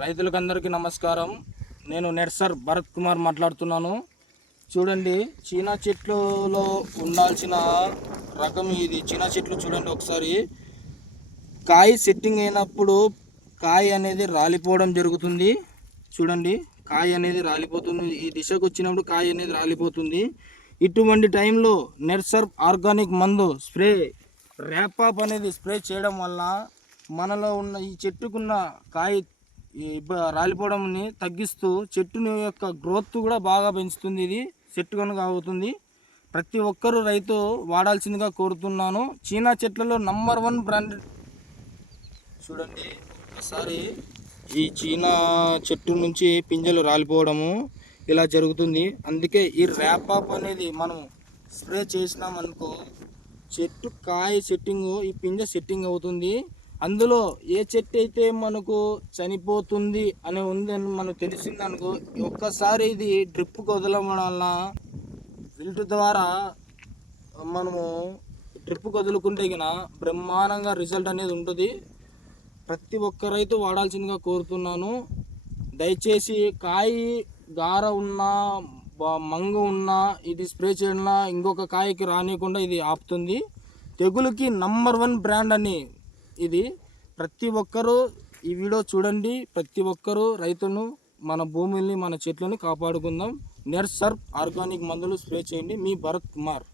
రైతులకు అందరికీ నమస్కారం. నేను నెట్సర్ భరత్ కుమార్ మాట్లాడుతున్నాను. చూడండి చీనా చెట్లులో ఉండాల్సిన రకం ఇది. చీనా చెట్లు చూడండి ఒకసారి. కాయ సెట్టింగ్ అయినప్పుడు కాయ అనేది రాలిపోవడం జరుగుతుంది. చూడండి కాయ అనేది రాలిపోతుంది. ఈ దిశకు వచ్చినప్పుడు కాయ అనేది రాలిపోతుంది. ఇటువంటి టైంలో నెర్సర్ ఆర్గానిక్ మందు స్ప్రే ర్యాపాప్ అనేది స్ప్రే చేయడం వల్ల మనలో ఉన్న ఈ చెట్టుకున్న కాయ ఈ రాలిపోవడంని తగ్గిస్తూ చెట్టుని యొక్క గ్రోత్ కూడా బాగా పెంచుతుంది ఇది చెట్టు కనుక అవుతుంది. ప్రతి ఒక్కరూ రైతు వాడాల్సిందిగా కోరుతున్నాను. చీనా చెట్లలో నంబర్ వన్ బ్రాండ్ చూడండి. ఒకసారి ఈ చీనా చెట్టు నుంచి పింజలు రాలిపోవడము ఇలా జరుగుతుంది. అందుకే ఈ ర్యాపాప్ అనేది మనం స్ప్రే చేసినామనుకో చెట్టు కాయ సెట్టింగ్ ఈ పింజ సెట్టింగ్ అవుతుంది. అందులో ఏ చెట్టు అయితే మనకు చనిపోతుంది అని ఉంది అని మనకు తెలిసింది అనుకో ఒక్కసారి ఇది డ్రిప్ వదలడం వల్ల ఫిల్టర్ ద్వారా మనము డ్రిప్ వదులుకుంటే గిన బ్రహ్మాండంగా రిజల్ట్ అనేది ఉంటుంది. ప్రతి ఒక్క రైతు వాడాల్సిందిగా కోరుతున్నాను. దయచేసి కాయ గార ఉన్నా మంగు ఉన్నా ఇది స్ప్రే చేయడం ఇంకొక కాయకి రానియకుండా ఇది ఆపుతుంది. తెగులుకి నంబర్ వన్ బ్రాండ్ అని ఇది ప్రతి ఒక్కరూ ఈ వీడియో చూడండి. ప్రతి ఒక్కరూ రైతును మన భూమిని మన చెట్లను కాపాడుకుందాం. నెర్సర్ప్ ఆర్గానిక్ మందులు స్ప్రే చేయండి. మీ భరత్ కుమార్.